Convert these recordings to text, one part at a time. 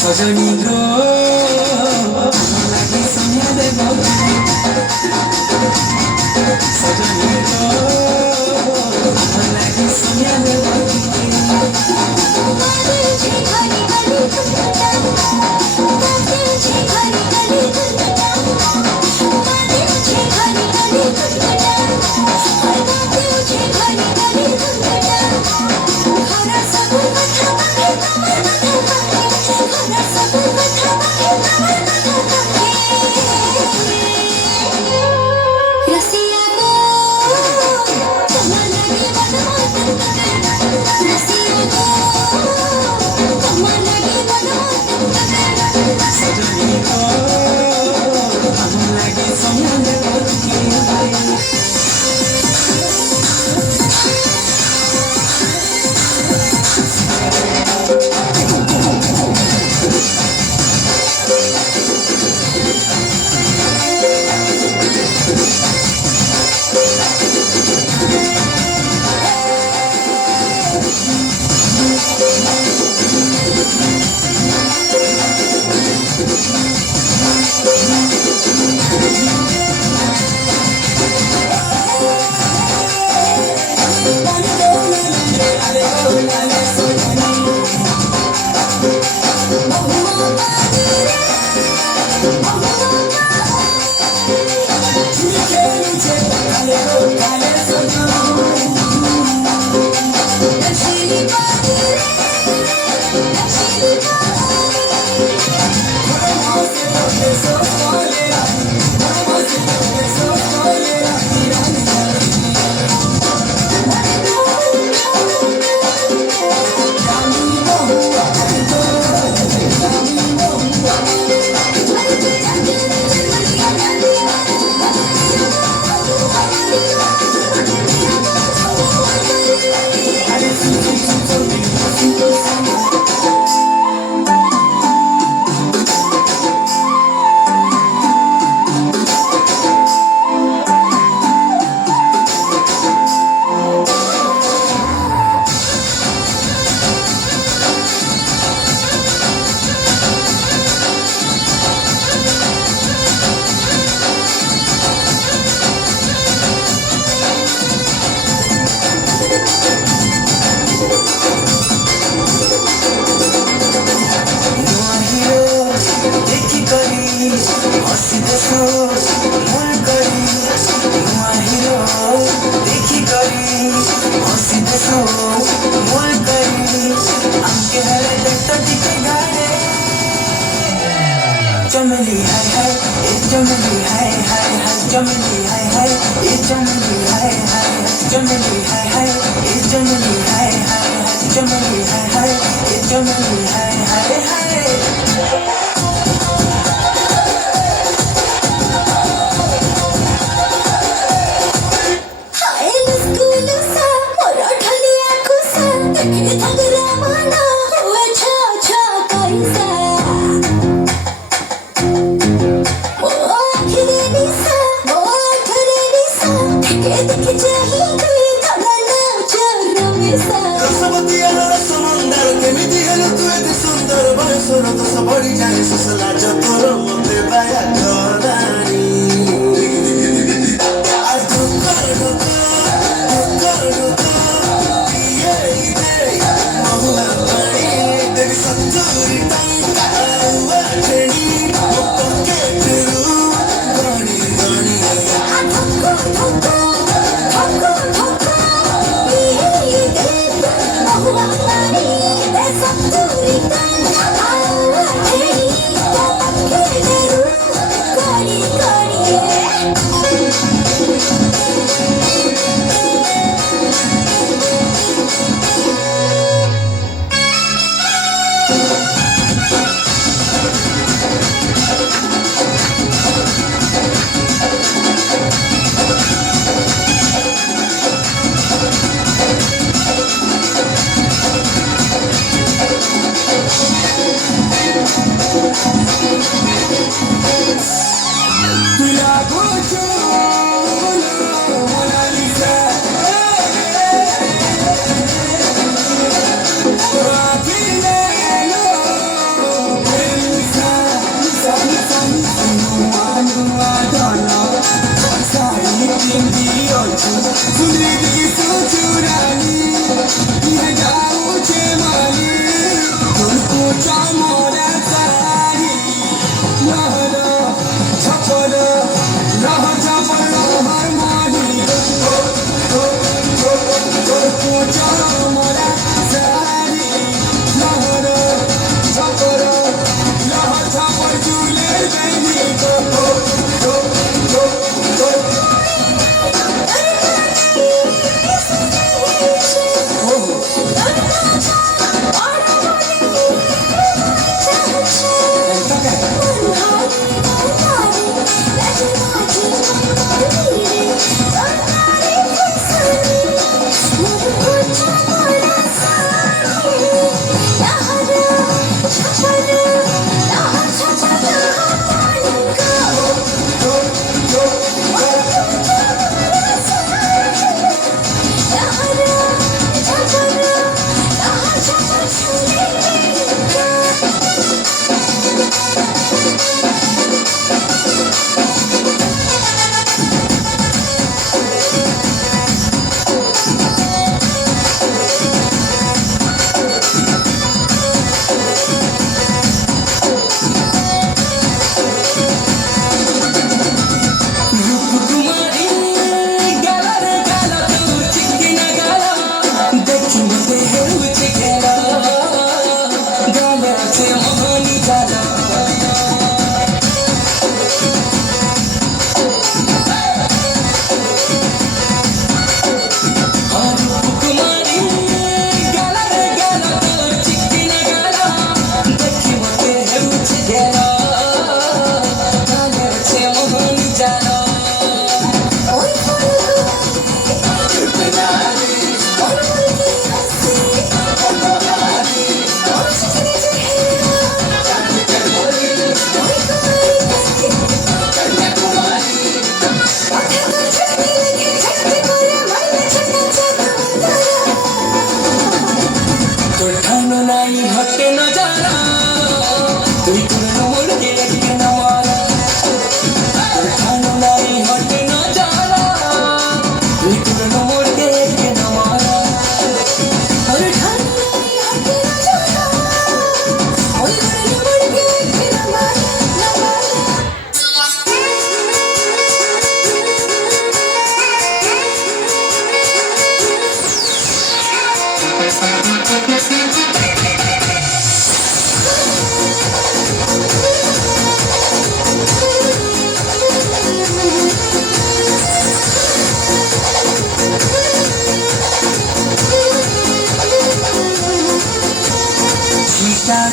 सजनी गो लागि सम्या देव सजनी गो लागि सम्या देव चमेली हाय हाय ए चमेली हाय हाय हाय चमेली हाय हाय ए चमेली हाय हाय चमेली हाय हाय ए चमेली हाय हाय हाय चमेली हाय हाय ए चमेली हाय हाय हाय पैसा आखिरे निशा आखिरे निशा के देख चाही कोई धना नाच रमेशा रसवतिया रसमंदर केमिति हेलो तू एते सुंदर बयसर तो सब बड़ी जाने सुसला जतोर मते बाया जनानी आ दुकर ये महुआ पानी देवी सत्तूरी टंका वाचनी मुक्के तेरू गणी गणी धक्को धक्को धक्को धक्को ये दे महुआ पानी दे सत्तूरी टंका आवाज़ेरी मुक्के तेरू गणी गणी तुला गोचो मोनालिसा राखीलेलो प्रेमिसा निसा नुआ जाना सारी जिंदगी ओछु सुंदरी सुचुरानी ये जाऊ छे मानी तुमको चामोरा सारी लहरा छपर लह छपर लहर मानी तुमको चामोरा सारी लहरा छपर लह छपर झूले गई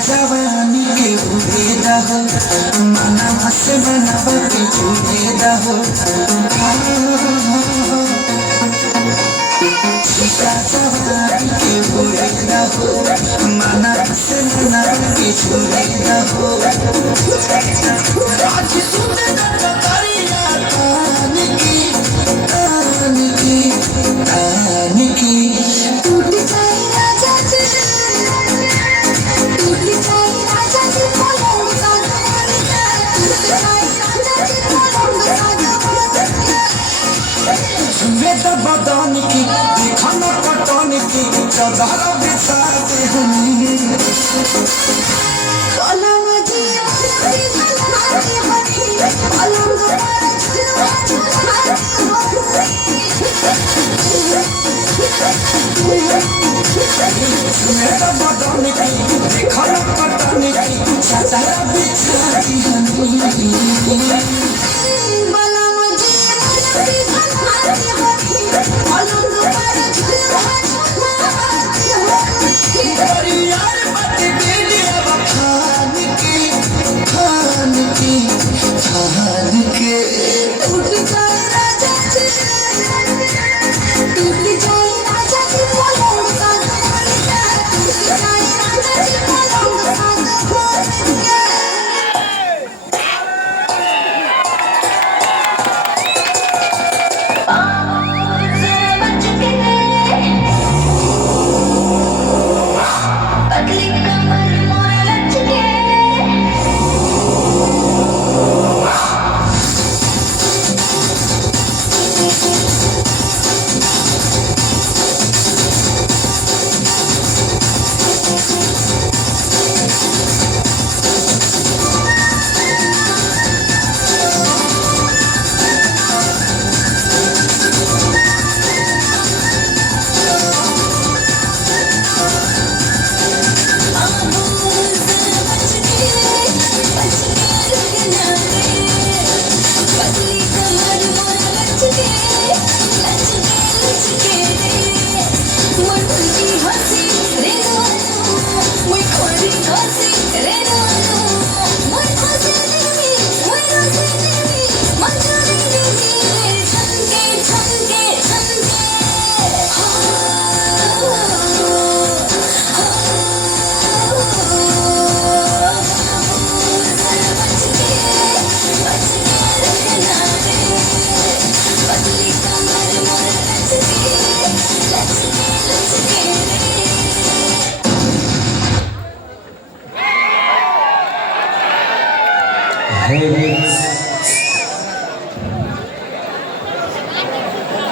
जवानी के उड़ेदा हो मना से बनावा के छुड़ेदा हो जवानी के उड़ेदा हो मना से बनावा के छुड़ेदा बदन की देखा न पटन की चादर बिछाते हम पलंग जी भाती भाती पलंग पर झुलवा मेरा बदन की देखा न पटन की चादर बिछाते हम पलंग जी भाती भाती पलंग पर झुलवा यार मत वीडियो खान के टूट जाए राजा जी टूट जाए राजा जी पलंग का दरवाजा टूट जाए राजा जी पलंग का दरवाजा पतली कमर मोरा लचके पतली कमर मोरा लचके लचके लचके मोर खुली हंसी रे दोनो मोर खोली हंसी रे दोनो मोर हंसी देवी मोर हंसी देवी मंजूरी देवी छनके छनके छनके पतली कमर मोरा लचके लचके लचके Hey,